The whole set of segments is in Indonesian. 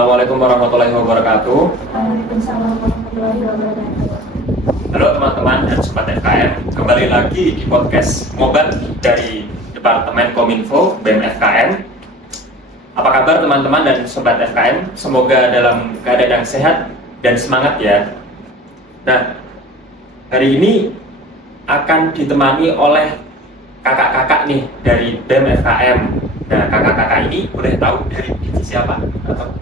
Assalamualaikum warahmatullahi wabarakatuh. Waalaikumsalam warahmatullahi wabarakatuh. Halo teman-teman dan sobat FKM, kembali lagi di podcast Ngobat dari Departemen Kominfo BEM FKM. Apa kabar teman-teman dan sobat FKM? Semoga dalam keadaan yang sehat dan semangat ya. Nah, hari ini akan ditemani oleh kakak-kakak nih dari BEM FKM. Nah, kakak-kakak ini boleh tahu dari divisi siapa? Atau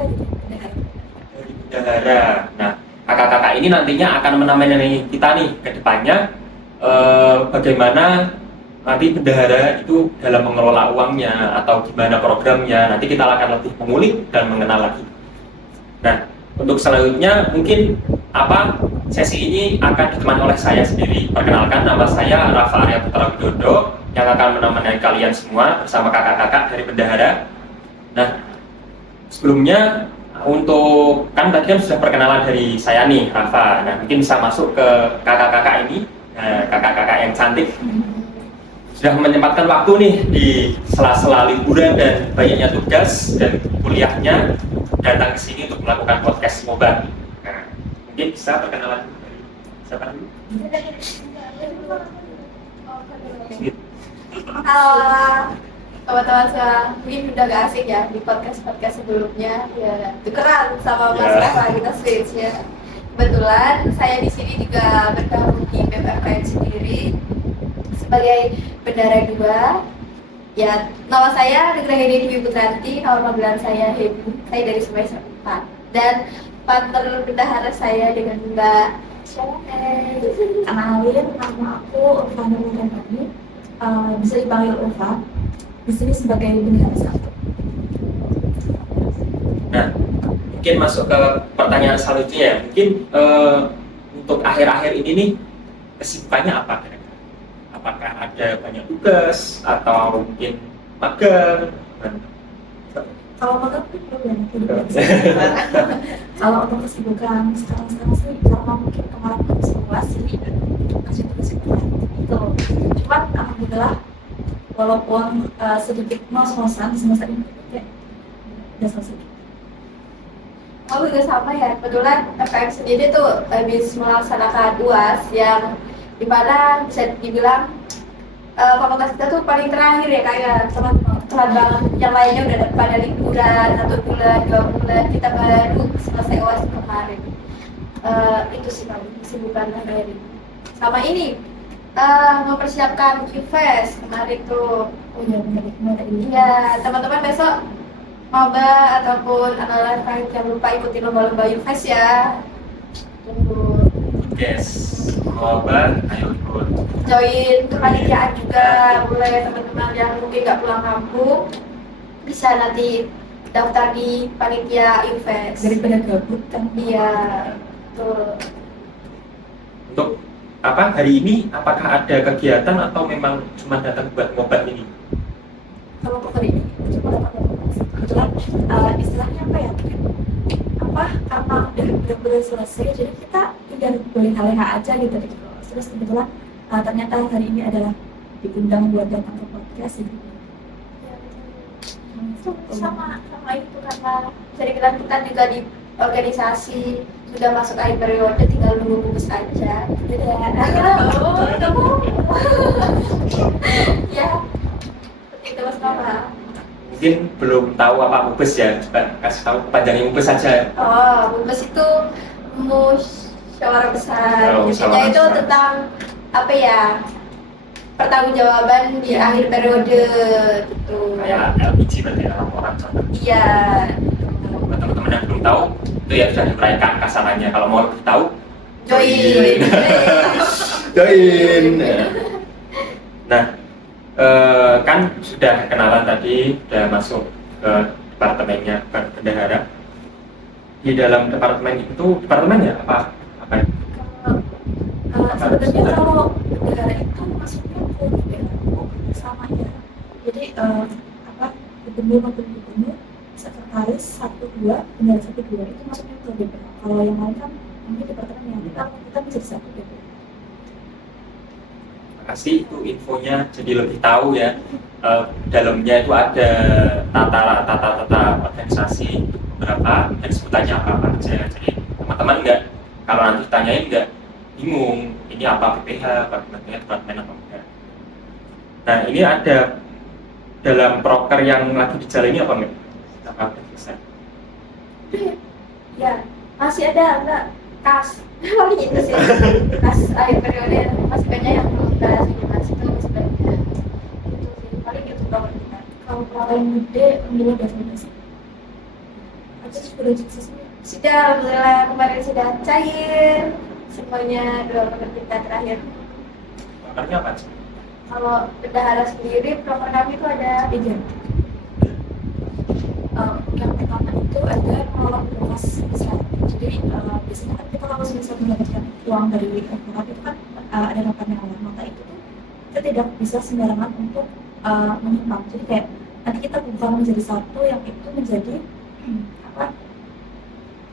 dari bendahara. Nah, kakak-kakak ini nantinya akan menemani kita nih ke depannya bagaimana nanti bendahara itu dalam mengelola uangnya atau gimana programnya. Nanti kita akan lebih mengulik dan mengenal lagi. Nah, untuk selanjutnya mungkin sesi ini akan ditemani oleh saya sendiri. Perkenalkan, nama saya Rafa Arya Putra Widodo yang akan menemani kalian semua bersama kakak-kakak dari bendahara. Nah, sebelumnya untuk tadi kan sudah perkenalan dari saya nih, Rafa. Nah, mungkin bisa masuk ke kakak-kakak ini, kakak-kakak yang cantik. Sudah menyempatkan waktu nih di sela-sela liburan dan banyaknya tugas dan kuliahnya datang ke sini untuk melakukan podcast Ngobat. Nah, mungkin bisa perkenalan dari siapa dulu? Halo teman-teman semua, mungkin udah gak asik ya di podcast sebelumnya ya, tukeran sama Mas Rafa kita switch ya. Kebetulan saya di sini juga bergabung di BEM FKM sendiri sebagai bendahara 2. Ya, nama saya Nugrahini Dwi Putranti, nama panggilan saya Hebu. Saya dari semester 4 dan partner bendahara saya dengan Mbak Syahel. Kenalin, nama aku Ulfa Nurulani, bisa dipanggil Ulfa. Di sini sebagai bendahara 1. Nah, mungkin masuk ke pertanyaan selanjutnya ya. Mungkin untuk akhir-akhir ini nih kesibukannya apa kira-kira? Apakah ada banyak tugas atau mungkin magang? Kalau magang itu belum ya, kalau untuk kesibukan sekarang sih karena mungkin kemarin habis kelas jadi masih tugas itu. Cuman alhamdulillah walaupun sedikit ngos-ngosan di semester ini ya udah selesai. Oh, juga sama ya. Kebetulan FKM sendiri tuh habis melaksanakan UAS yang dimana bisa dibilang fakultas kita tuh paling terakhir ya, kayak telat banget. Yang lainnya udah pada liburan 1 bulan 2 bulan, kita baru selesai UAS kemarin. Itu sih paling kesibukan hari ini. Sama ini mempersiapkan UFES kemarin tuh. Oh iya benar ini. Iya, teman-teman besok maba ataupun anak-anak lain jangan lupa ikuti lomba-lomba UFES ya. Tunggu. Yes, maba, ayo ikut. Join kepanitiaan juga, mulai teman-teman yang mungkin nggak pulang kampung bisa nanti daftar di panitia UFES. Daripada gabut kan. Iya, tuh. Untuk hari ini apakah ada kegiatan atau memang cuma datang buat ngobat ini? Kalau untuk hari ini cuma dapat kebetulan istilahnya apa ya, karena udah benar-benar selesai jadi kita tinggal boleh leha aja gitu di kelas. Terus kebetulan ternyata hari ini adalah diundang buat datang ke podcast gitu. Sama itu karena jadi kita juga di organisasi sudah masuk akhir periode, tinggal nunggu bungkus aja. Ya, seperti itu Mas Nova. Mungkin belum tahu apa mubes ya, coba kasih tahu panjangnya mubes saja. Oh, bungkus itu musyawarah besar. Oh, musyawarah Intinya itu besar. tentang apa ya? Pertanggungjawaban di akhir periode gitu. Kayak LPG berarti ya, laporan contoh. Iya. Buat teman-teman yang belum tahu, itu ya sudah diberikan kasarannya. Kalau mau lebih tahu, Join. join. Nah, kan sudah kenalan tadi, sudah masuk ke departemennya, bukan bendahara. Di dalam departemen itu, departemennya apa? Sebenarnya kalau negara itu masuknya ke BPO sama ya. Jadi gubernur sekretaris 1-2 bendahara 1-2 itu masuknya ke BPO. Kalau yang lain kan mungkin departemen yang kita bisa di satu BPO. kasih itu infonya, jadi lebih tahu ya. Dalamnya itu ada tata organisasi berapa dan sebutannya apa aja. Jadi teman-teman nggak, kalau nanti tanyain nggak bingung ini apa BPH, apa departemen apa enggak. Nah ini ada dalam proker yang lagi dijalani apa enggak? Apa bisa? Ya, masih ada enggak kas paling itu sih, kas akhir periode masih banyak yang belum dibahas di mas itu masih banyak itu sih, paling itu program kita. Kalau paling gede pemilu biasanya sih. Aku sudah sukses ya. Sudah, alhamdulillah kemarin sudah cair semuanya 2 program kita terakhir. Prokernya apa sih? Kalau bendahara sendiri program kami itu ada 3. Yang pertama itu ada mengelola berkas besar. Jadi biasanya kan kita kalau misal mendapatkan uang dari korporat itu kan ada rapatnya awal, maka itu tuh kita tidak bisa sembarangan untuk menyimpan. Jadi kayak nanti kita buka menjadi satu yang itu menjadi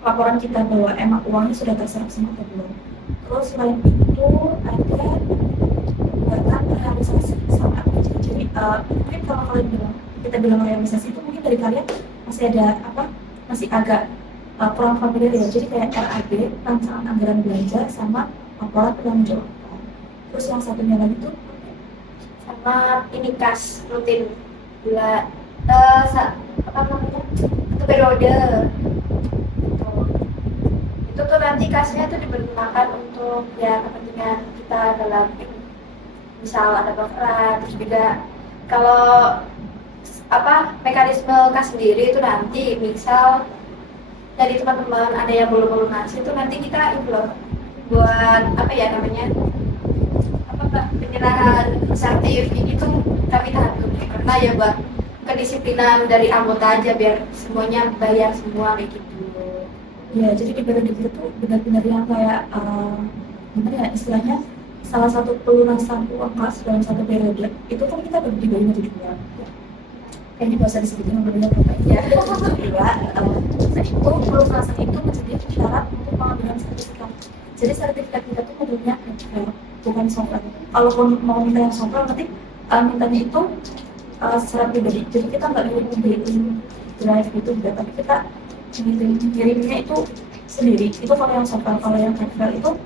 laporan kita bahwa emang uangnya sudah terserap semua atau belum. Terus selain itu ada pembuatan realisasi sama aja. Jadi mungkin kalau kalian bilang kita bilang realisasi itu mungkin dari kalian masih ada masih agak kurang familiar ya. Jadi kayak RAB, rancangan anggaran belanja sama laporan pertanggungjawaban. Terus yang satunya lagi tuh sama ini kas rutin bulan apa namanya itu periode itu tuh nanti kasnya tuh dipergunakan untuk ya kepentingan kita dalam misal ada program. Terus juga kalau mekanisme kas sendiri itu nanti misal dari teman-teman ada yang belum melunasi itu nanti kita inflow buat penyerahan sertif ini tuh kami tahan dulu karena ya buat kedisiplinan dari anggota aja biar semuanya bayar semua kayak gitu. ya, jadi di periode kita tuh benar-benar yang kayak gimana ya istilahnya, salah satu pelunasan uang kas dalam satu periode itu kan kita dibagi menjadi 2. Yang bisa disebutin benar apa ya? Kedua, nah itu pelunasan itu menjadi syarat untuk pengambilan sertifikat. Jadi sertifikat kita tuh modelnya bukan software. Kalaupun mau minta yang software nanti mintanya itu secara pribadi. Jadi kita nggak ngirim drive gitu enggak, tapi kita kirimnya itu sendiri. Itu kalau yang software. Kalau yang software itu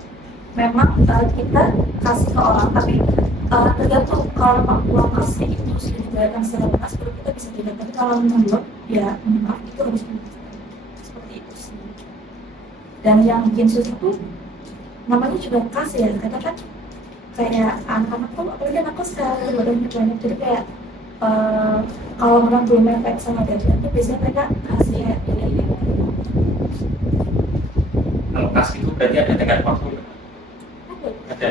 memang kita kasih ke orang, tapi tergantung kalau memang uang kasnya itu sudah dibayarkan secara lunas baru kita bisa tidak. Tapi kalau memang belum, ya maaf itu harus seperti itu sih. Dan yang bikin susah itu namanya juga kas ya, karena kan kayak anak-anak tuh, apalagi anakku sekarang banyak, jadi kayak kalau orang belum mepet sama deadline itu biasanya mereka kasih ya Kalau kas itu berarti ada tenggat waktu? Ada.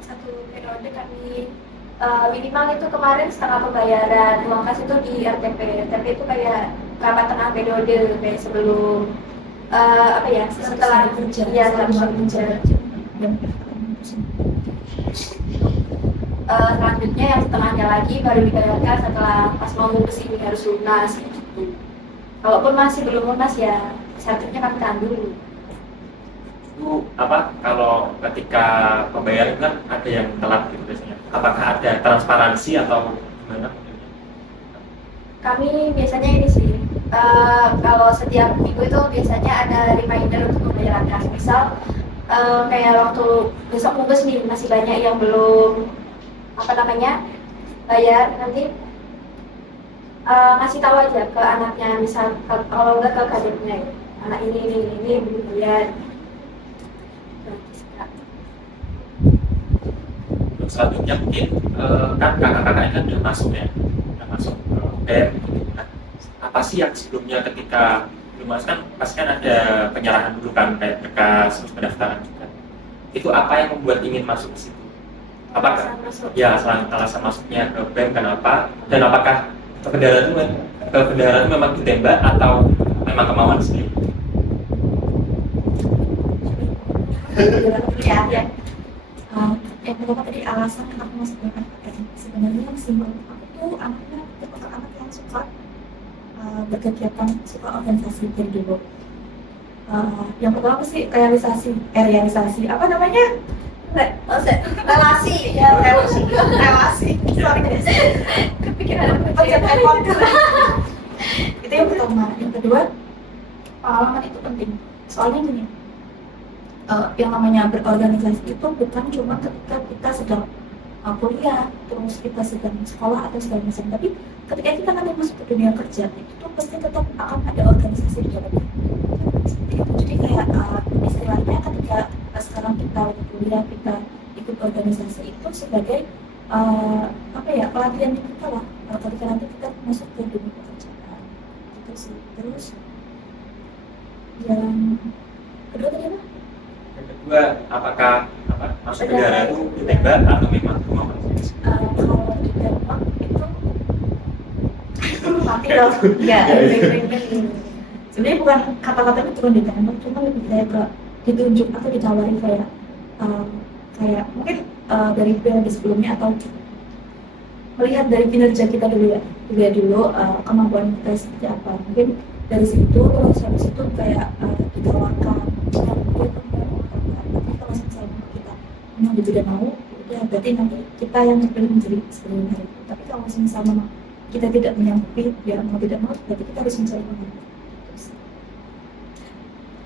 Satu periode kami minimal itu kemarin setengah pembayaran uang kas itu di RTP. RTP itu kayak rapat tengah periode kayak sebelum setelah kerja, ya setelah kerja. Selanjutnya yang setengahnya lagi baru dibayarkan setelah pas mau ngurus ini harus lunas gitu. Kalaupun masih belum lunas ya sertifnya kami tahan dulu. Itu kalau ketika pembayaran kan ada yang telat gitu biasanya. Apakah ada transparansi atau gimana? Kami biasanya ini sih kalau setiap minggu itu biasanya ada reminder untuk pembayaran kas. Misal kayak waktu besok mungkus nih masih banyak yang belum bayar, nanti ngasih tahu aja ke anaknya, misal kalau enggak ke kadetnya, anak ini belum bayar. Selanjutnya mungkin kan kakak-kakak ini kan udah masuk ya, ke BEM. Nah, apa sih yang sebelumnya ketika belum masuk kan pasti kan ada penyerahan dulu kan kayak berkas terus pendaftaran juga. Itu apa yang membuat ingin masuk ke situ? Apakah ya alasan masuknya ke BEM kenapa? Dan apakah kebenaran itu memang ditembak atau memang kemauan sendiri? Ya. Yang pertama tadi alasan kenapa masuk BEM. Sebenarnya yang simpel, aku tuh anaknya tipe anak yang suka berkegiatan, suka organisasi dari dulu. Yang pertama sih realisasi apa namanya? relasi. Ya, relasi. Sorry guys. Kepikiran Pencapaian waktu. Itu yang pertama. Yang kedua, pengalaman itu penting. Soalnya gini, yang namanya berorganisasi itu bukan cuma ketika kita sedang kuliah, terus kita sedang sekolah atau segala macam, tapi ketika kita nanti masuk ke dunia kerja itu pasti tetap akan ada organisasi di dalamnya. Seperti itu. Jadi kayak istilahnya ketika sekarang kita udah kuliah, kita ikut organisasi itu sebagai pelatihan kita lah. Ketika nanti kita masuk ke dunia pekerjaan gitu sih. Terus yang kedua tadi apa? Yang kedua, apakah masuk bendahara itu ditembak atau memang kemauan sendiri? Kalau ditembak itu mati dong. Enggak. Sebenarnya bukan kata-katanya bukan ditembak, cuma lebih kayak ke ditunjuk atau ditawarin kayak mungkin dari periode sebelumnya atau melihat dari kinerja kita dulu ya, dulu kemampuan kita seperti apa. Mungkin dari situ terus habis itu kayak ditawarkan nanti kalau misalnya kita memang tidak mau ya berarti nanti kita yang terpilih menjadi sebelumnya itu. Tapi kalau misalnya kita tidak menyanggupi ya mau tidak mau berarti kita harus mencari pengganti.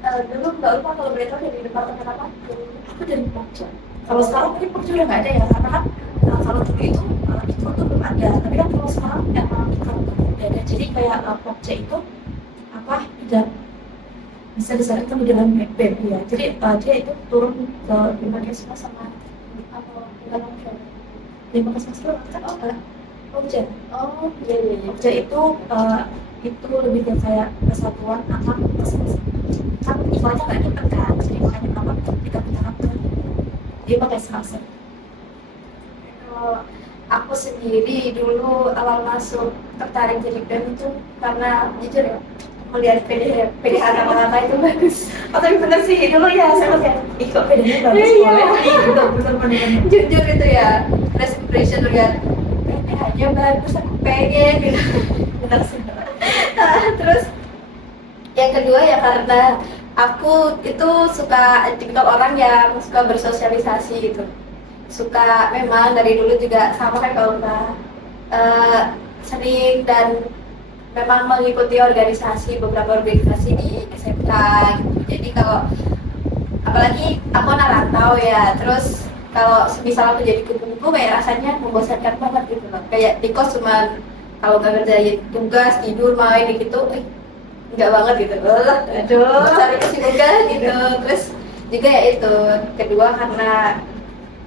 Dulu Mbak Ulfa kalau boleh tahu dari departemen apa? Aku dari Pokja. Kalau sekarang mungkin Pokja udah nggak ada ya, karena kan kalau dulu itu ikut tuh belum ada. Tapi kan kalau sekarang emang ikut udah ada. Jadi kayak Pokja itu tidak bisa disarankan di dalam BEM ya. Jadi dia itu turun ke Limakesmas sama Limakesmas itu kan Pokja. Oh iya. Pokja itu lebih ke kayak kesatuan anak masing-masing. Kan ibaratnya nggak deket kan, jadi makanya kenapa kita bicara dia pakai semasa. Aku sendiri dulu awal masuk tertarik jadi BEM itu karena jujur ya melihat PDH nama-nama itu bagus. Oh tapi bener sih dulu ya saya kayak kok PDH bagus boleh gitu bener. Jujur itu ya first impression lihat PDH-nya bagus aku pengen gitu. Bener sih. Terus yang kedua ya karena aku itu suka tipikal orang yang suka bersosialisasi gitu, suka memang dari dulu juga sama kayak kalau sering dan memang mengikuti beberapa organisasi di SMK gitu. Jadi kalau apalagi aku anak rantau ya, terus kalau misal aku jadi kupu-kupu kayak rasanya membosankan banget gitu loh, kayak di kos cuman kalau nggak ngerjain tugas tidur main gitu enggak banget gitu. Aduh, cari kesibukan gitu. Terus juga ya itu kedua karena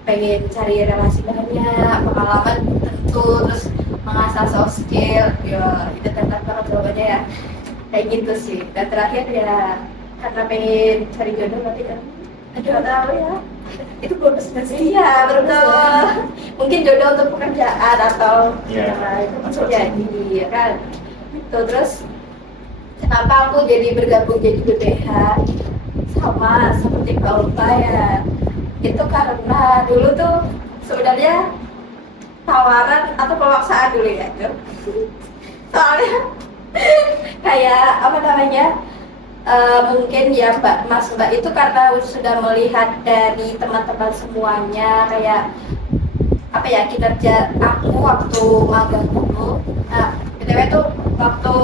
pengen cari relasi banyak, pengalaman tentu, terus mengasah soft skill ya itu tentang banget jawabannya ya kayak gitu sih. Dan terakhir ya karena pengen cari jodoh berarti kan nggak tahu ya Itu bonus nggak sih? iya betul, mungkin jodoh untuk pekerjaan atau Iya. itu bisa jadi ya kan itu. Terus kenapa aku jadi bergabung jadi BPH sama seperti Mbak Ulfa ya, itu karena dulu tuh sebenarnya tawaran atau pemaksaan dulu ya tuh. Soalnya kayak apa namanya mungkin ya Mbak itu karena sudah melihat dari teman-teman semuanya kayak apa ya kinerja aku waktu magang dulu. Nah, BTW tuh waktu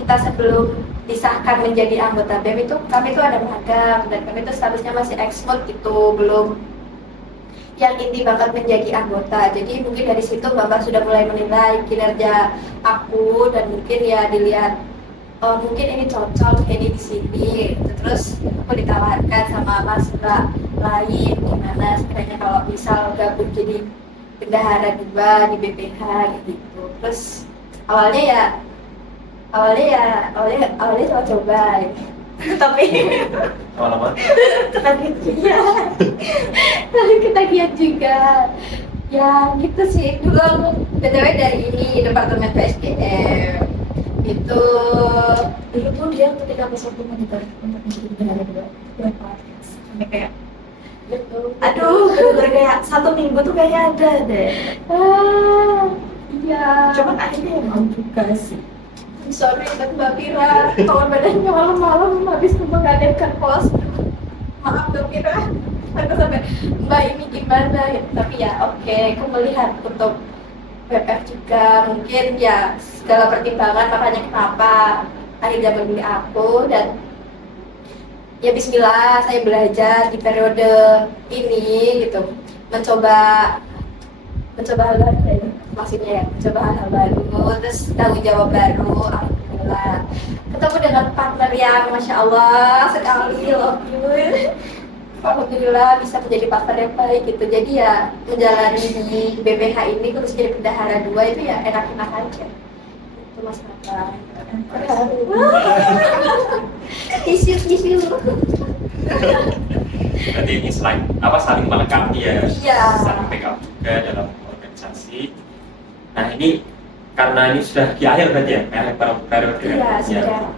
kita sebelum disahkan menjadi anggota BEM itu kami tuh ada magang dan kami tuh statusnya masih ekspor gitu, belum yang inti banget menjadi anggota. Jadi mungkin dari situ Bapak sudah mulai menilai kinerja aku dan mungkin ya dilihat mungkin ini cocok ini di sini. Terus aku ditawarkan sama Mas Mbak lain gimana sebenarnya kalau misal gabung jadi bendahara juga di BPH gitu. Terus awalnya coba-coba tapi Lama-lama ketagihan juga ya gitu sih. Dulu aku BTW dari ini departemen PSDM itu Dulu tuh dia ketika pas waktu ditarik untuk menjadi bendahara dua berapa sampai kayak aduh bener kayak 1 minggu tuh kayaknya ada deh. Iya Cuman akhirnya ya mau juga sih. sorry kan Mbak Pira kalau badannya malam-malam habis itu mengadakan pos. Maaf Mbak Pira Aku sampai mbak ini gimana gitu. Tapi ya oke, aku melihat untuk BPF juga mungkin ya segala pertimbangan, makanya kenapa akhirnya memilih aku. Dan ya bismillah saya belajar di periode ini gitu, mencoba hal baru ya, maksudnya ya mencoba hal baru, terus tanggung jawab baru. Alhamdulillah ketemu dengan partner yang masya Allah sekali, love you. Alhamdulillah bisa menjadi partner yang baik gitu. Jadi ya menjalani di BPH ini terus jadi bendahara 2 itu ya enak-enak aja itu mas Nata. Tisu Berarti ini selain apa saling melengkapi ya, Iya. saling backup juga dalam organisasi. Nah ini karena ini sudah di akhir berarti ya, akhir periode iya sudah.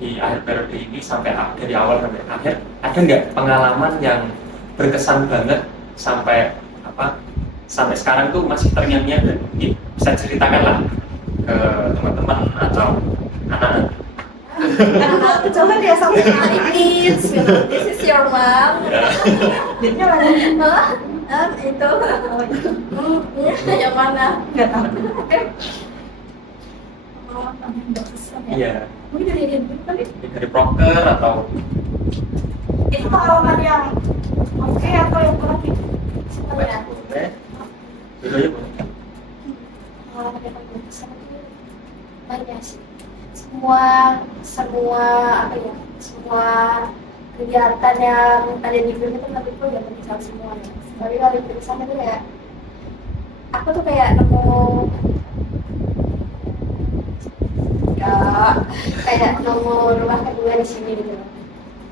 Di akhir periode ini sampai dari awal sampai akhir, ada nggak pengalaman yang berkesan banget sampai sampai sekarang tuh masih terngiang-ngiang dan mungkin bisa ceritakan lah ke teman-teman atau anak-anak. Coba dia sampai kali kids, this is your mom. Jadinya mana? Itu yang mana? Nggak tahu. Pengalaman yang berkesan ya. Iya, Mungkin dari dia dulu kali. dari broker atau Itu pengalaman yang oke atau yang kurang gitu? Apa ya? dulu-dulu boleh. Pengalaman yang paling berkesan itu banyak sih. Semua kegiatan yang ada di film itu menurutku ya berkesan semua ya. Tapi paling berkesan itu kayak aku tuh kayak nemu ya kayak nemu rumah kedua di sini gitu.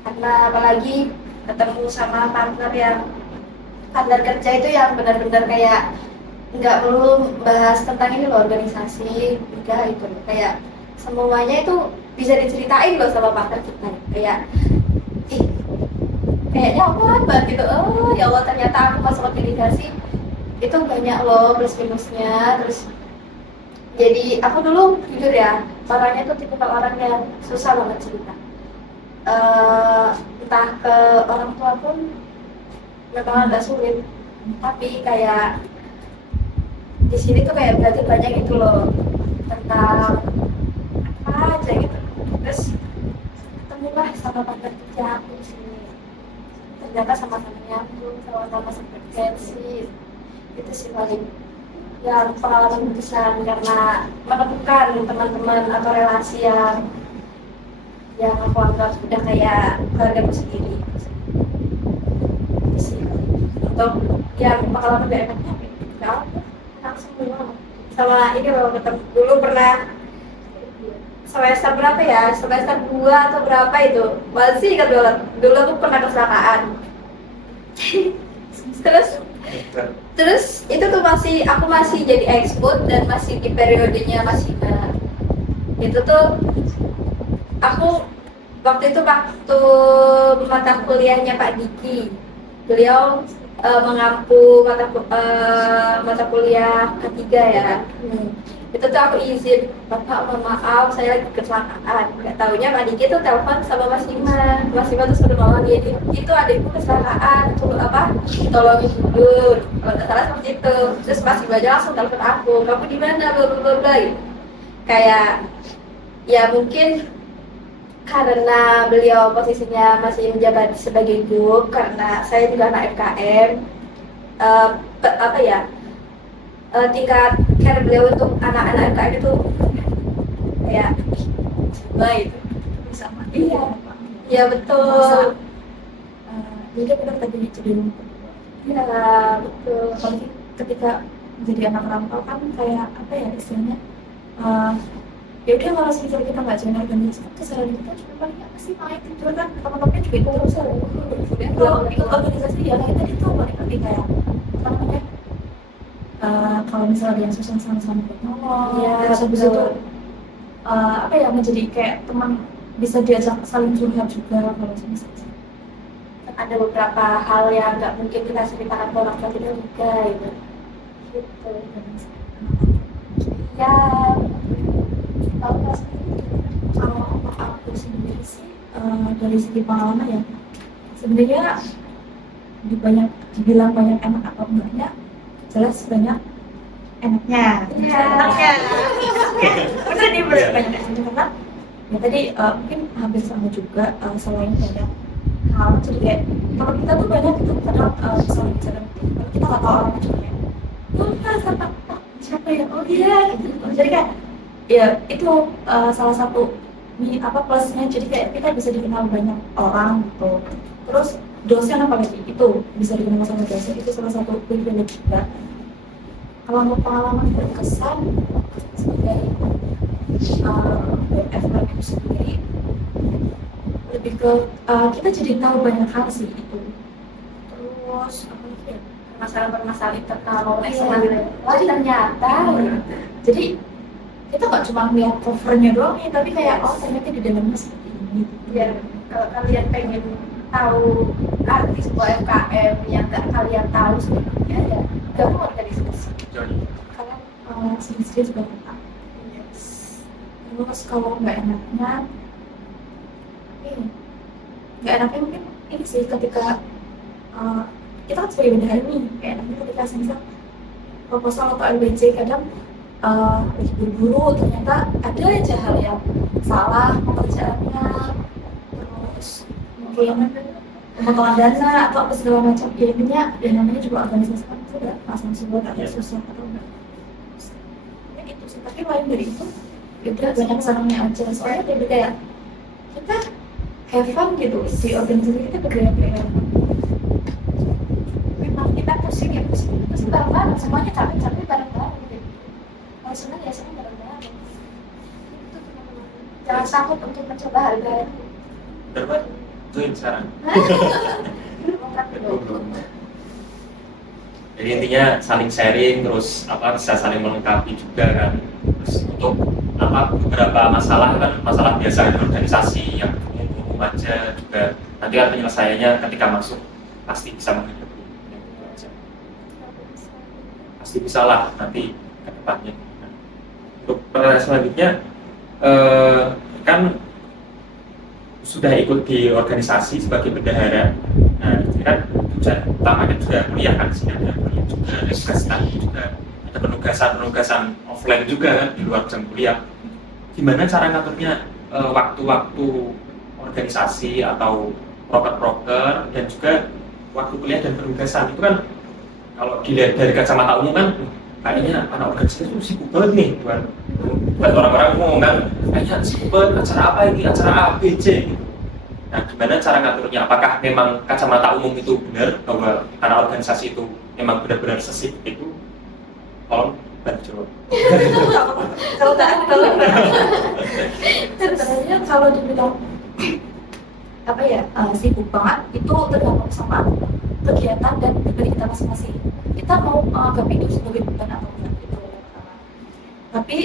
Karena apalagi ketemu sama partner yang partner kerja itu yang benar-benar kayak nggak perlu bahas tentang ini loh, organisasi juga itu loh. Kayak semuanya itu bisa diceritain loh sama partner kita, kayak kayaknya aman banget gitu. Oh ya Allah, ternyata aku masuk organisasi itu banyak loh plus minusnya. Terus jadi aku dulu jujur ya, orangnya tuh tipe orang yang susah banget cerita, entah ke orang tua pun memang agak sulit. Tapi kayak di sini tuh kayak belajar banyak gitu loh tentang apa aja gitu. Terus ketemulah sama partner kerja aku di sini, ternyata sama-sama nyambung, sama-sama sefrekuensi. Itu sih paling yang pengalaman besar, karena menemukan teman-teman atau relasi yang aku anggap sudah kayak keluargaku sendiri. Itu sih. Untuk yang pengalaman gak enaknya nggak apa, enak semua. Sama ini loh, ketemu dulu pernah semester berapa ya, semester 2 atau berapa itu, masih ingat banget. Dulu aku pernah kecelakaan. Terus itu tuh aku masih jadi ekspor dan masih di periodenya masih itu tuh aku waktu mata kuliahnya Pak Diki, beliau mengampu mata kuliah ketiga ya. Itu tuh aku izin, Bapak mohon maaf saya lagi kecelakaan. Nggak taunya Pak Diki tuh telepon sama Mas Iman tuh suruh nolong dia, itu adikku kecelakaan, tolongin dulu, kalau nggak salah seperti itu. Terus Mas Iman aja langsung telepon aku, kamu di mana, bla gitu. Kayak ya mungkin karena beliau posisinya masih menjabat sebagai guru, karena saya juga anak FKM, tingkat care beliau untuk anak-anak FKM itu kayak baik Sama. iya, ya betul. Jadi kita jadi Iya betul. apalagi ketika menjadi anak rantau kan kayak apa ya istilahnya, ya udah kalau misalnya kita nggak join organisasi, kesalahan kita cuma paling apa sih main tidur kan, teman-temannya juga ikut terus. Kalau ikut organisasi ya kayak tadi tuh balik lagi kayak apa namanya, kalau misalnya ada yang susah sama-sama buat nolong, Iya, terus habis betul. itu apa ya, menjadi kayak teman, bisa diajak saling curhat juga kalau misalnya. Ada beberapa hal yang nggak mungkin kita ceritakan ke orang tua kita juga gitu. Ya, tahu nggak sih? Kalau aku sendiri sih dari segi pengalaman ya sebenarnya dibilang banyak enak atau enggaknya, jelas banyak enaknya. Enaknya. Bener nih, banyak enaknya karena ya tadi mungkin hampir sama juga, selain banyak hal, jadi kayak kalau kita tuh banyak itu kadang misalnya kalau kita nggak tahu orangnya juga kayak siapa ya, oh iya gitu. Jadi kayak ya itu salah satu plusnya, jadi kayak kita bisa dikenal banyak orang gitu. Terus dosen apalagi itu bisa dikenal sama dosen, itu salah satu privilege juga. Kalau untuk pengalaman berkesan sebagai FKM itu sendiri, lebih ke kita jadi tahu banyak hal sih itu. Terus apa lagi ya, permasalahan internal Iya. wah ternyata jadi kita nggak cuma lihat covernya doang nih, tapi kayak oh ternyata di dalamnya seperti ini. ya kalau kalian pengen tahu arti sebuah FKM yang nggak kalian tahu sebelumnya, ya gabung organisasi. Kalian sedikit juga tahu. Terus kalau nggak enaknya mungkin ini sih, ketika kita kan sebagai bendahara nih, kayak enaknya ketika misal proposal atau LBC kadang lagi buru-buru, ternyata ada aja hal yang salah pengerjaannya, terus mungkin pemotongan dana atau apa segala macam. Ya intinya, dan namanya juga organisasi kan sudah pasang surut atau susah atau enggak. Ya itu sih, tapi lain dari itu ya udah banyak senangnya aja, soalnya jadi kayak kita have fun gitu di organisasi, kita bergaya-gaya. Memang kita pusing bareng-bareng, semuanya capek bareng-bareng gitu. Kalau senang ya senang bareng-bareng. Itu teman-teman, jangan takut untuk mencoba hal baru. Berbuat join sekarang. Jadi intinya saling sharing, terus bisa saling melengkapi juga kan. Terus untuk beberapa masalah kan, masalah biasa di organisasi yang umum aja juga, nanti kan penyelesaiannya ketika masuk pasti bisa menghadapi itu aja. Pasti bisa lah nanti ke depannya. Nah, untuk pertanyaan selanjutnya, kan sudah ikut di organisasi sebagai bendahara. Nah, ini kan tujuan utamanya juga kuliah kan, sih ada kuliah juga, ada tugas tadi juga, ada penugasan offline juga kan di luar jam kuliah. Gimana cara ngaturnya waktu-waktu organisasi atau proker-proker dan juga waktu kuliah dan penugasan? Itu kan kalau dilihat dari kacamata umum kan kayaknya anak organisasi itu sibuk banget nih, buat orang-orang ngomong kan kayaknya sibuk banget, acara apa ini, acara A, B, C gitu. Nah, gimana cara ngaturnya? Apakah memang kacamata umum itu benar bahwa anak organisasi itu memang benar-benar sesibuk itu? Tolong bantu jawab. Kalau sebenarnya kalau dibilang sibuk banget, itu tergantung sama kegiatan dan pribadi kita masing-masing. Kita mau menganggap itu sebagai beban atau enggak itu tapi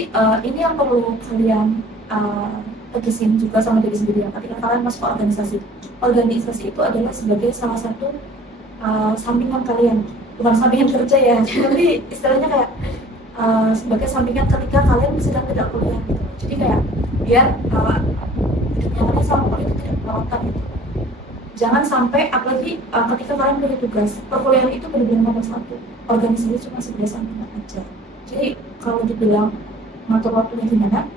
ini yang perlu kalian tegasin juga sama diri sendiri, ya. Ketika kalian masuk ke organisasi itu adalah sebagai salah satu sampingan kalian, bukan sampingan kerja ya, tapi istilahnya kayak sebagai sampingan ketika kalian sedang tidak kuliah gitu. Jadi kayak biar hidupnya kalian sama itu tidak melontar gitu. Jangan sampai, apalagi ketika kalian punya tugas, perkuliahan itu benar-benar nomor satu, organisasi cuma sebagai sampingan aja. Jadi kalau dibilang ngatur waktunya gimana,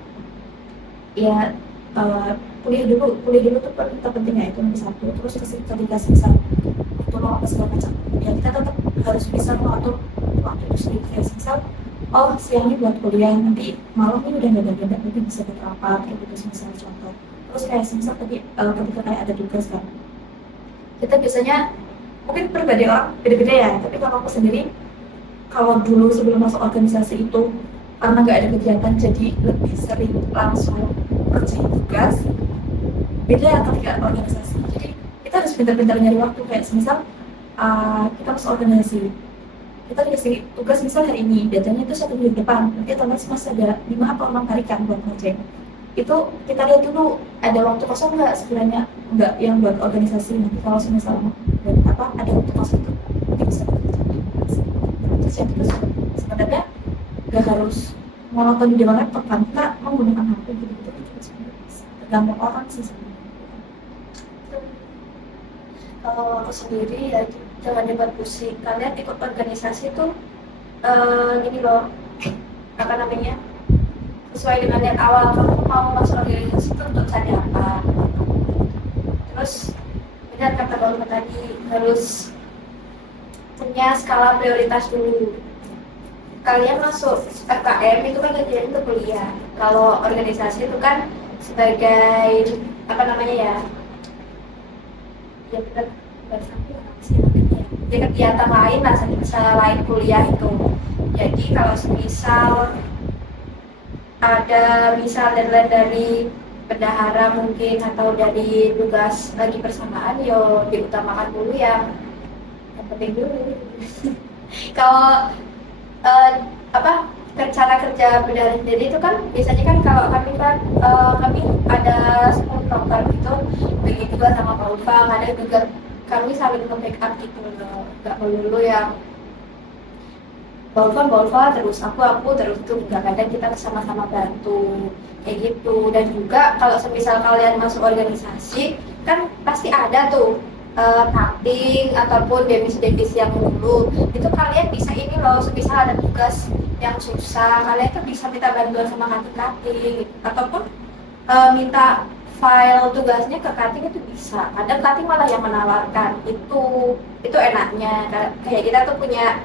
ya kuliah dulu tuh terpentingnya itu nomor satu. Terus ketika sisa waktu apa segala macam, ya kita tetap harus bisa mengatur waktu itu sendiri. Kayak misal, oh siangnya buat kuliah, nanti malam ini udah nggak ada, nanti bisa buat apa kayak gitu misal contoh. Terus kayak misal tadi ketika kayak ada tugas kan, kita biasanya mungkin pribadi orang beda-beda ya, tapi kalau aku sendiri, kalau dulu sebelum masuk organisasi itu karena nggak ada kegiatan jadi lebih sering langsung kerjain tugas. Beda ketika organisasi, jadi kita harus pintar-pintar nyari waktu. Kayak misal kita masuk organisasi, kita dikasih tugas misal hari ini, datanya itu 1 minggu depan, nanti otomatis masih ada 5 atau 6 hari kan buat ngerjain. Itu kita lihat dulu ada waktu kosong nggak sebenarnya, nggak yang buat organisasi. Nanti kalau misalnya ada waktu kosong itu nanti bisa terus yang itu sebenarnya nggak harus monoton di laptop kan, kita menggunakan HP gitu juga sebenarnya bisa, tergantung orang sih sebenarnya. Kalau aku sendiri ya jangan dibuat pusing. Kalian ikut organisasi tuh gini loh, apa namanya, sesuai dengan niat awal kamu mau masuk organisasi itu untuk cari apa. Terus benar kata Bang tadi, harus punya skala prioritas dulu. Kalian masuk FKM itu kan tujuannya untuk kuliah. Kalau organisasi itu kan sebagai apa namanya ya? Ya benar, apa sih namanya? Ya kegiatan lain lah selain kuliah itu. Jadi kalau semisal ada misal deadline dari bendahara mungkin atau dari tugas lagi persamaan, yo diutamakan dulu yang penting dulu. Kalau cara kerja bendahara sendiri itu kan biasanya kan kalau kami kan kami ada 10 program gitu, begitu juga sama Pak Ulfa, ada juga kami saling nge-backup gitu loh, nggak melulu yang Bolfa terus aku terus itu enggak, kadang kita sama-sama bantu kayak gitu. Dan juga kalau semisal kalian masuk organisasi kan pasti ada tuh cutting ataupun demis yang dulu itu kalian bisa ini loh, semisal ada tugas yang susah kalian tuh bisa minta bantuan sama cutting ataupun minta file tugasnya ke cutting itu bisa. Kadang cutting malah yang menawarkan, itu enaknya kayak kita tuh punya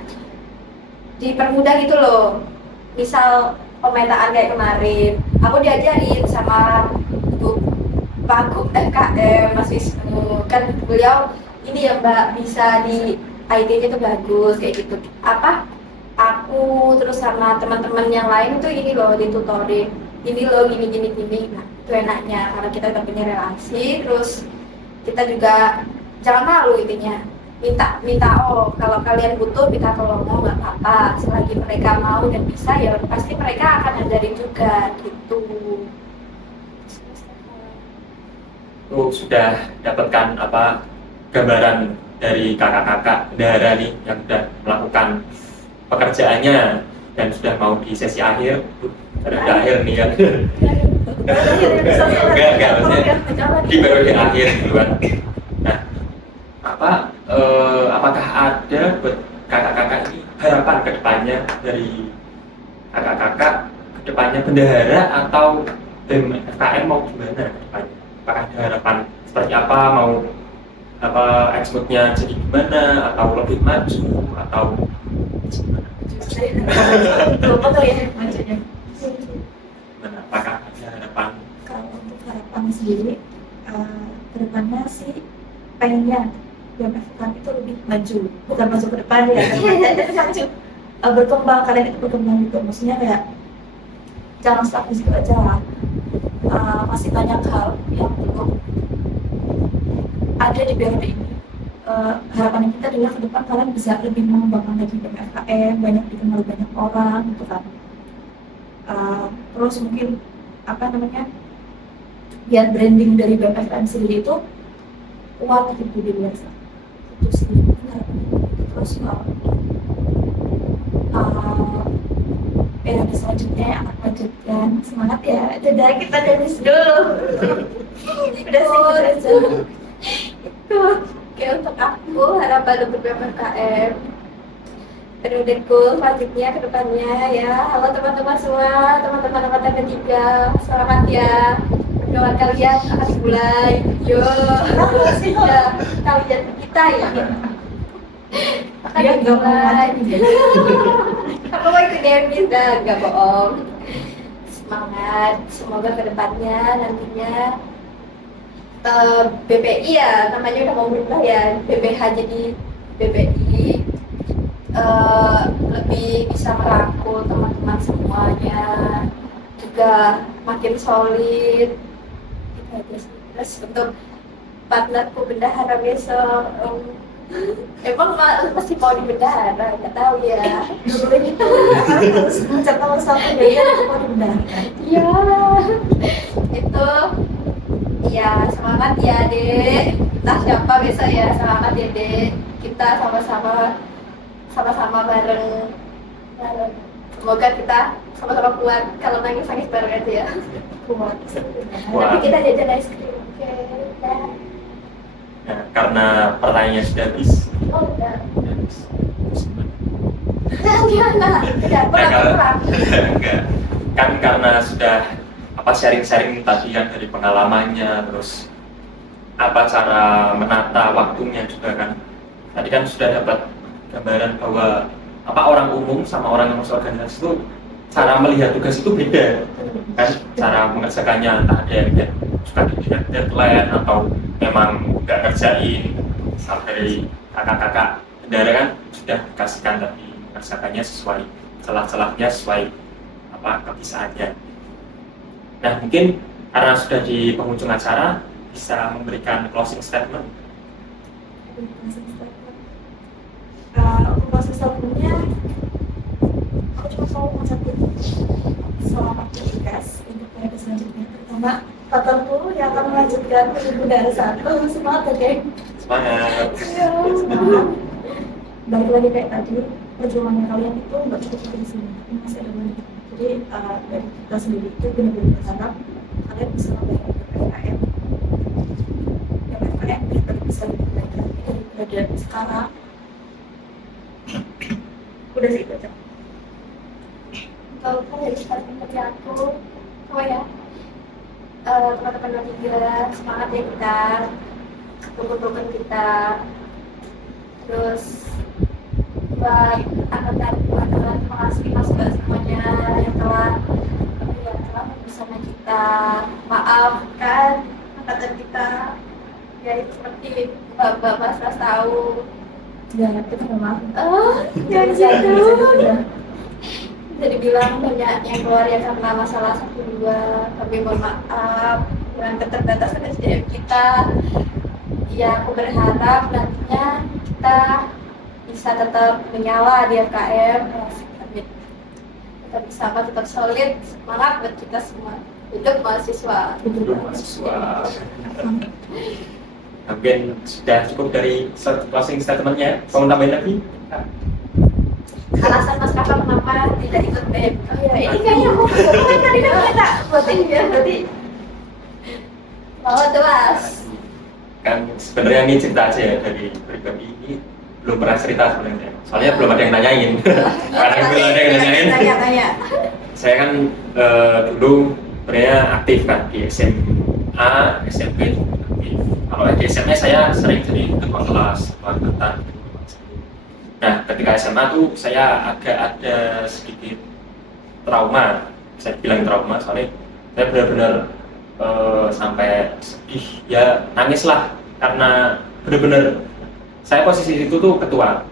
dipermudah gitu loh. Misal pemetaan kayak kemarin aku diajarin sama Pak Gub FKM Mas Wisnu, kan beliau ini ya Mbak, bisa di IT itu bagus kayak gitu. Aku terus sama teman-teman yang lain itu ini loh ditutorin, ini loh gini. Nah itu enaknya karena kita udah punya relasi. Terus kita juga jangan malu intinya, minta kalau kalian butuh minta tolong, nggak apa-apa, selagi mereka mau dan bisa ya pasti mereka akan ajarin juga gitu. Sudah dapatkan gambaran dari kakak-kakak bendahara nih yang sudah melakukan pekerjaannya dan sudah mau di sesi akhir. Sudah di akhir nih kan. Enggak maksudnya di periode akhir duluan. Nah, apakah ada buat kakak-kakak ini harapan ke depannya dari kakak-kakak ke depannya bendahara atau BEM FKM mau gimana ke depannya? Apakah ada harapan seperti apa, mau expertnya jadi gimana, atau lebih maju, atau gimana? Apakah ada harapan? Kalau untuk harapan sendiri, kedepannya sih pengennya BMFKM itu lebih maju, bukan maju ke depan ya, tapi maju, berkembang. Kalian itu berkembang gitu, maksudnya kayak jangan stuck di situ aja lah. Masih banyak hal yang belum ada di periode ini. Harapan kita adalah ke depan kalian bisa lebih mengembangkan lagi BMFKM, banyak dikenal banyak orang gitu kan. Terus mungkin biar branding dari BMFKM sendiri itu kuat gitu di luar sana. Itu sih harapan kita. Terus periode selanjutnya yang akan lanjutkan, semangat ya. Dadah, kita danis dulu. Udah sih gitu aja. Itu Oke, untuk aku harapan untuk BMFKM periodeku selanjutnya ke depannya ya. Halo teman-teman semua, teman-teman angkatan ketiga, selamat ya. Perjuangan kalian akan dimulai. Yo, ya, kalian kita ya. Akan dimulai. Aku mau ikut Demis dah, nggak bohong. Semangat, semoga ke depannya nantinya BPI ya, namanya udah mau berubah ya, BPH jadi BPI, lebih bisa merangkul teman-teman semuanya, juga makin solid. Terus untuk partnerku bendahara besok, emang masih mau di bendahara, nggak tahu ya. dulu gitu, harus mencet nomor 1 ya, mau dibenarkan. Iya, itu. Ya semangat ya Dek, entah siapa besok ya, semangat ya Dek. Kita sama-sama bareng. Semoga kita sama-sama kuat, kalau nangis bareng aja ya. Kuat. Tapi kita jajan es krim, oke. Nah, karena pertanyaannya sudah habis. Oh, udah. Sudah habis. Terus gimana? Enggak, pulang. Enggak. Kan karena sudah sharing-sharing tadi kan dari pengalamannya, terus apa cara menata waktunya juga kan. Tadi kan sudah dapat gambaran bahwa orang umum sama orang yang masuk organisasi itu cara melihat tugas itu beda kan, cara mengerjakannya entah ada yang suka dilihat deadline atau memang nggak kerjain. Sampai kakak-kakak bendara kan sudah kasihkan tapi mengerjakannya sesuai celah-celahnya, sesuai kebisaannya. Nah, mungkin karena sudah di penghujung acara bisa memberikan closing statement. Untuk proses sebelumnya aku cuma mau ngucapin selamat bertugas untuk periode selanjutnya, terutama Fatanku yang akan melanjutkan Bendara 1. Semangat ya, geng. Semangat. Semangat. Balik lagi kayak tadi, perjuangannya kalian itu nggak cukup sampai di sini, tapi masih ada lagi. Jadi dari kita sendiri itu benar-benar berharap kalian bisa membayar PPKM biar bisa lebih baik lagi daripada sekarang. Udah sih itu aja. Kalau dari statement dari aku, teman-teman juga semangat ya kita, rukun-rukun kita. Terus buat angkatan terima kasih mas mbak semuanya yang telah bersama kita. Maafkan angkatan kita ya, itu seperti bapak mas tahu. Ya, kita nggak maaf. Jangan gitu. Jadi bilang banyak yang keluar ya karena masalah 1-2, tapi mohon maaf dengan keterbatasan SDM kita. Ya, aku berharap nantinya kita bisa tetap menyala di FKM, tetap bersama, tetap solid, semangat buat kita semua. Hidup mahasiswa. Hidup mahasiswa. Mungkin sudah cukup dari closing statement-nya. Mau tambahin lagi? Alasan Mas Kakak kenapa tidak ikut BEM? Oh ya, ini kayaknya aku tadi kan kita voting ya, berarti tuh Mas. Kan sebenarnya ini cerita aja ya dari pribadi, ini belum pernah cerita sebenarnya. Soalnya belum ada yang nanyain. Karena belum ada yang nanyain. Tanya. Saya kan dulu sebenarnya aktif kan di SMA, SMP aktif. Kalau di SMA saya sering jadi ketua kelas, ketua angkatan. Nah, ketika SMA tuh saya agak ada sedikit trauma. Saya bilang trauma soalnya saya benar-benar sampai sedih, ya nangis lah, karena benar-benar saya posisi itu tuh ketua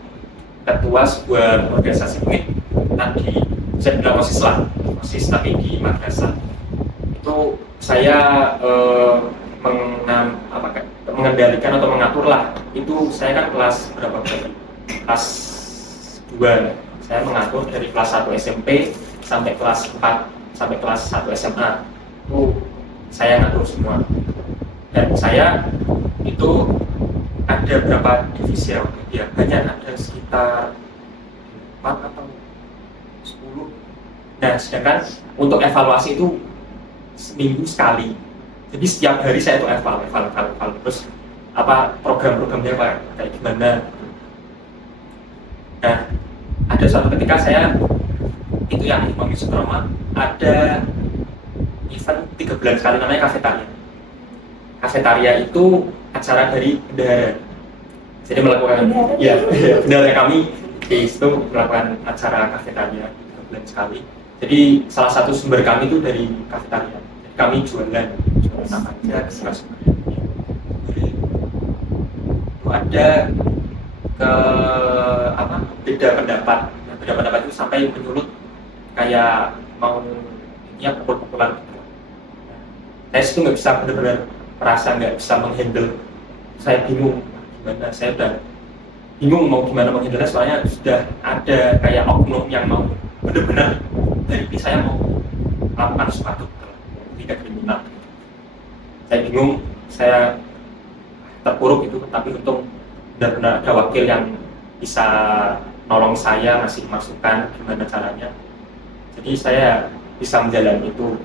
sebuah organisasi, mungkin tadi saya bilang OSIS tapi di madrasah itu saya mengendalikan atau mengatur lah. Itu saya kan kelas berapa berarti? Kelas 2, saya mengatur dari kelas 1 SMP sampai kelas 4 sampai kelas 1 SMA itu saya ngatur semua. Dan saya itu ada berapa divisi ya, banyak, ada sekitar 4 atau 10. Nah, sedangkan untuk evaluasi itu seminggu sekali. Jadi setiap hari saya itu eval terus program-programnya kayak gimana. Nah, ada suatu ketika saya itu yang memicu trauma, ada event 3 bulan sekali namanya kafetaria. Kafetaria itu acara dari bendahara. Jadi melakukan bendahara kami di situ melakukan acara kafetaria 3 bulan sekali. Jadi salah satu sumber kami itu dari kafetaria. Jadi kami jualan apa aja, itu ada beda pendapat itu sampai menyulut kayak mau pukul-pukulan. Saya itu nggak bisa, benar-benar merasa nggak bisa menghandle. Saya bingung gimana, saya udah bingung mau gimana menghandle, soalnya sudah ada kayak oknum yang mau benar-benar dari ini saya mau melakukan sesuatu tidak kriminal. Saya bingung, saya terpuruk itu, tapi untung benar-benar ada wakil yang bisa nolong saya, ngasih masukan gimana caranya. Jadi saya bisa menjalani itu.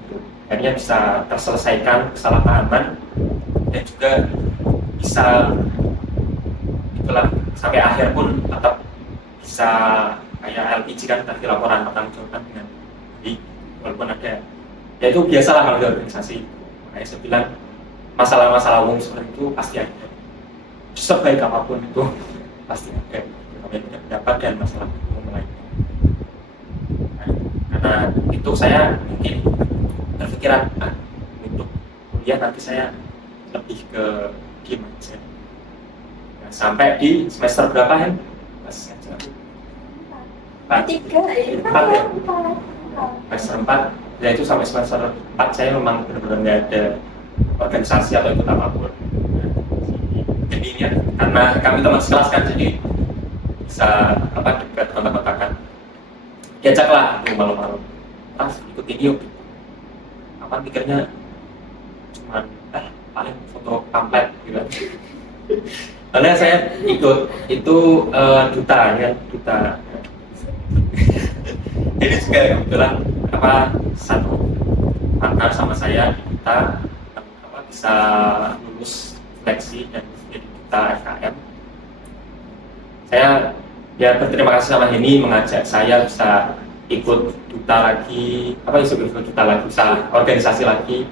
Akhirnya bisa terselesaikan kesalahpahaman dan juga bisa itulah sampai akhir pun tetap bisa kayak LPG kan tadi laporan pertanggungjawaban dengan baik, walaupun ada ya itu biasalah kalau di organisasi. Makanya saya bilang masalah-masalah umum seperti itu pasti ada, sebaik apapun itu pasti ada perbedaan pendapat dan masalah umum lainnya. Nah, karena itu saya mungkin berpikiran untuk kuliah nanti saya lebih ke game aja. Nah, sampai di semester berapa ya? Pas aja. Tiga, Empat ya? Semester 4, ya itu sampai semester 4 saya memang benar-benar nggak ada organisasi atau ikut apapun. Jadi ya, karena kami teman sekelas kan, jadi bisa dekat kontak-kontakan. Diajak lah tuh malam-malam, ikut ini yuk. Pikirnya cuman paling foto pamflet gitu. Karena saya ikut itu duta ya, duta. Jadi juga kebetulan satu partner sama saya kita bisa lulus seleksi dan jadi duta FKM. Saya ya berterima kasih sama Heni mengajak saya bisa ikut duta lagi, ikut duta lagi, bisa organisasi lagi.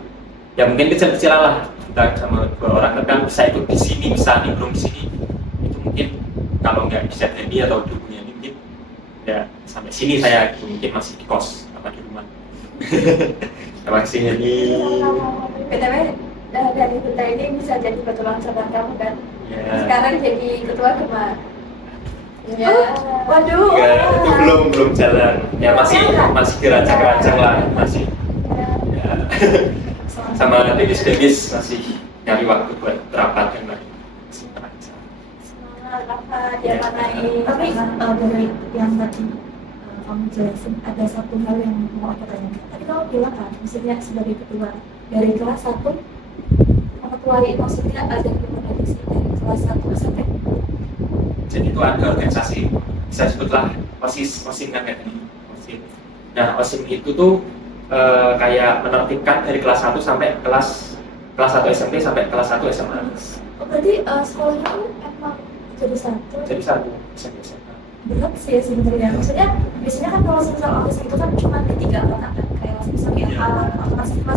Ya mungkin kecil-kecilan lah kita sama 2 orang, tapi kan bisa ikut di sini, bisa nimbrung di sini. Itu mungkin kalau nggak bisa Heni atau dulunya mungkin ya sampai sini saya mungkin masih di kos di rumah. Terima kasih Heni. BTW dari duta ini bisa jadi ketua cabang kamu kan? Ya. Sekarang jadi ketua Gema. Ya. Waduh. Ya, itu belum jalan. Ya masih dirancang-rancang lah, masih. Ya. Sama Denis masih nyari waktu buat rapat kan lagi. Semangat apa dia manain. Tapi dari yang tadi kamu jelasin ada satu hal yang mau aku tanyakan. Tadi kamu bilang kan, maksudnya sebagai ketua dari kelas 1 mengetuai, maksudnya ada rekomendasi dari kelas 1 sampai. Jadi itu ada organisasi, bisa disebutlah OSIS kan kayak ini. OSIS. Nah OSIS itu tuh kayak menertibkan dari kelas 1 sampai kelas 1 SMP sampai kelas 1 SMA. Oh, berarti sekolahnya tuh emang jadi satu. Jadi satu SMP SMA. Berat sih sebenarnya. Maksudnya biasanya kan kalau misal OSIS itu kan cuma di 3 angkatan kan, kayak misalnya kelas 10,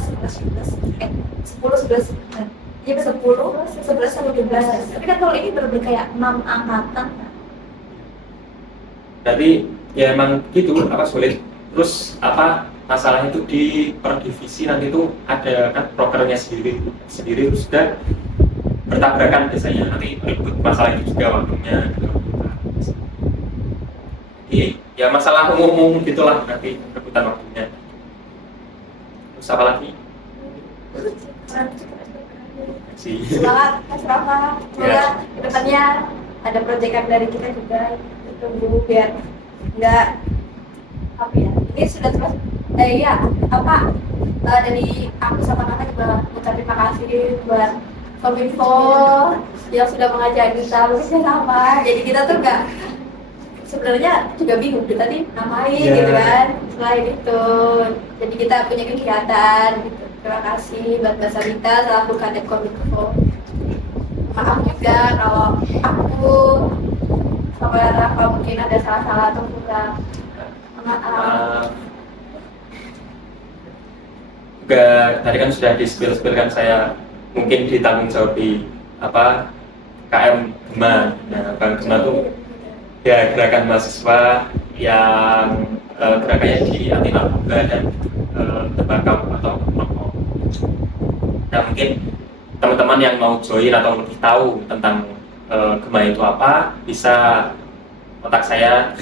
11 kan. Iya 10, 11 sampai 12. Tapi kan kalau ini benar-benar kayak 6 angkatan. Jadi ya emang gitu sulit. Terus masalahnya itu di per divisi nanti itu ada kan prokernya sendiri terus juga bertabrakan biasanya, nanti ribut masalah itu juga waktunya gitu. Jadi ya masalah umum gitulah nanti rebutan waktunya. Terus apa lagi? Semangat Mas Rafa, semoga kedepannya ada proyekan dari kita juga, tunggu biar nggak ini sudah terus dari aku sama Nana juga ucapin makasih buat Kominfo yang sudah mengajak kita bekerja sama. Jadi kita tuh nggak sebenarnya juga bingung kita tadi ngapain gitu kan. Selain itu, jadi kita punya kegiatan gitu. Terima kasih buat Mbak Salita selaku Kadep Kominfo. Maaf juga kalau aku sama Rafa mungkin ada salah-salah atau kurang. Maaf. Juga tadi kan sudah di-spill-kan saya mungkin ditanggung jawab di KM Gema. Nah, KM Gema itu ya gerakan mahasiswa yang gerakannya di anti narkoba dan tembakau atau rokok. Nah mungkin teman-teman yang mau join atau lebih tahu tentang Gema itu apa bisa kontak saya,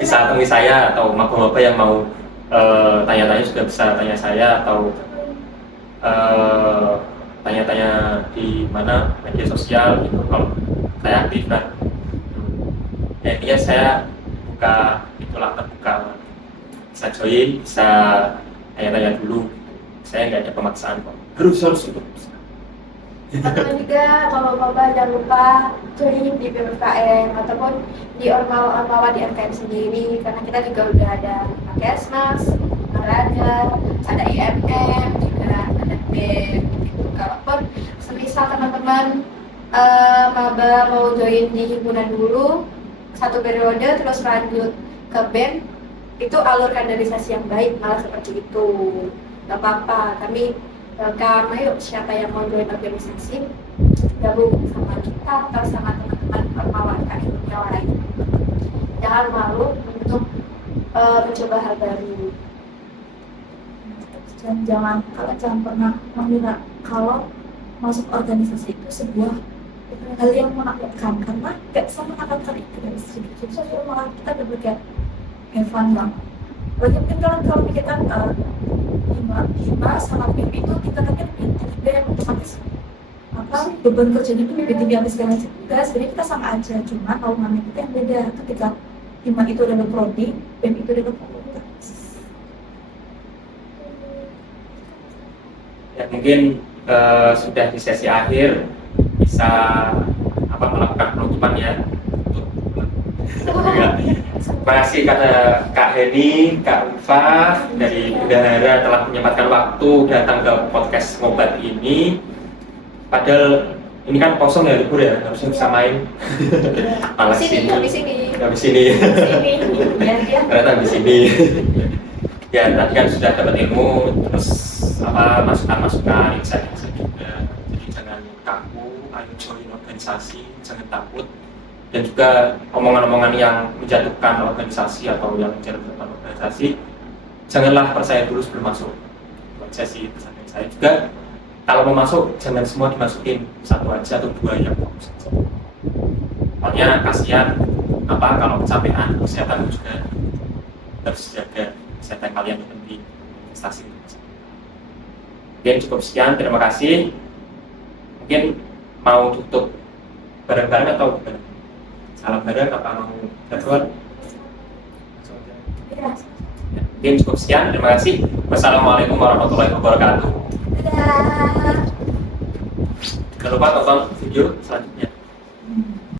bisa temui saya atau maba-maba yang mau tanya-tanya juga bisa tanya saya atau tanya-tanya di mana media sosial gitu kalau saya aktif kan. Ya intinya saya terbuka, bisa join, bisa tanya-tanya dulu. Saya nggak ada pemaksaan kok. Harus itu. Teman-teman juga bapak-bapak jangan lupa join di BPKM ataupun di ormawa di FKM sendiri, karena kita juga udah ada Kesmas, ada IMM, juga ada BEM gitu. Kalaupun semisal teman-teman maba mau join di himpunan dulu 1 periode terus lanjut ke BEM, itu alur kaderisasi yang baik, malah seperti itu. Gak apa-apa, kami welcome, ayo siapa yang mau join organisasi gabung sama kita atau sama teman-teman Ormawa KM yang lain. Jangan malu untuk mencoba hal baru. Dan kalian jangan pernah mengira kalau masuk organisasi itu sebuah hal yang menakutkan, karena gak sama menakutkan itu guys. Jadi malah kita berpikir have fun banget. Bagi mungkin kalau pikirkan hima sama BEM itu kita kan lebih BEM otomatis beban kerjanya itu lebih tinggi habis segala macam. Enggak, sebenarnya kita sama aja, cuma naungannya kita yang beda. Ketika hima itu adalah prodi, BEM itu adalah fakultas. Ya mungkin sudah di sesi akhir bisa melakukan penutupan ya. Terima kasih kepada Kak Heni, Kak Ulfa dari Bendahara telah menyempatkan waktu datang ke podcast Ngobat ini. Padahal ini kan kosong ya, libur ya, harusnya bisa main. Malas sini. Habis ini. Ternyata di sini. Ya tadi kan sudah dapat ilmu, terus masukan-masukan, insight juga. Jadi jangan kaku, ayo join organisasi, jangan takut. Dan juga omongan-omongan yang menjatuhkan organisasi atau yang menjatuhkan organisasi, janganlah percaya dulu sebelum masuk. Sesi pesan dari saya juga, kalau mau masuk jangan semua dimasukin, 1 aja atau 2 yang fokus saja. Soalnya kasihan kalau kecapean, kesehatan juga harus jaga kesehatan kalian yang penting, investasi. Mungkin cukup sekian, terima kasih. Mungkin mau tutup bareng-bareng atau gimana? Salam bareng apa mau jadwal? Mungkin cukup sekian, terima kasih. Wassalamualaikum warahmatullahi wabarakatuh. Dadah. Jangan lupa tonton video selanjutnya.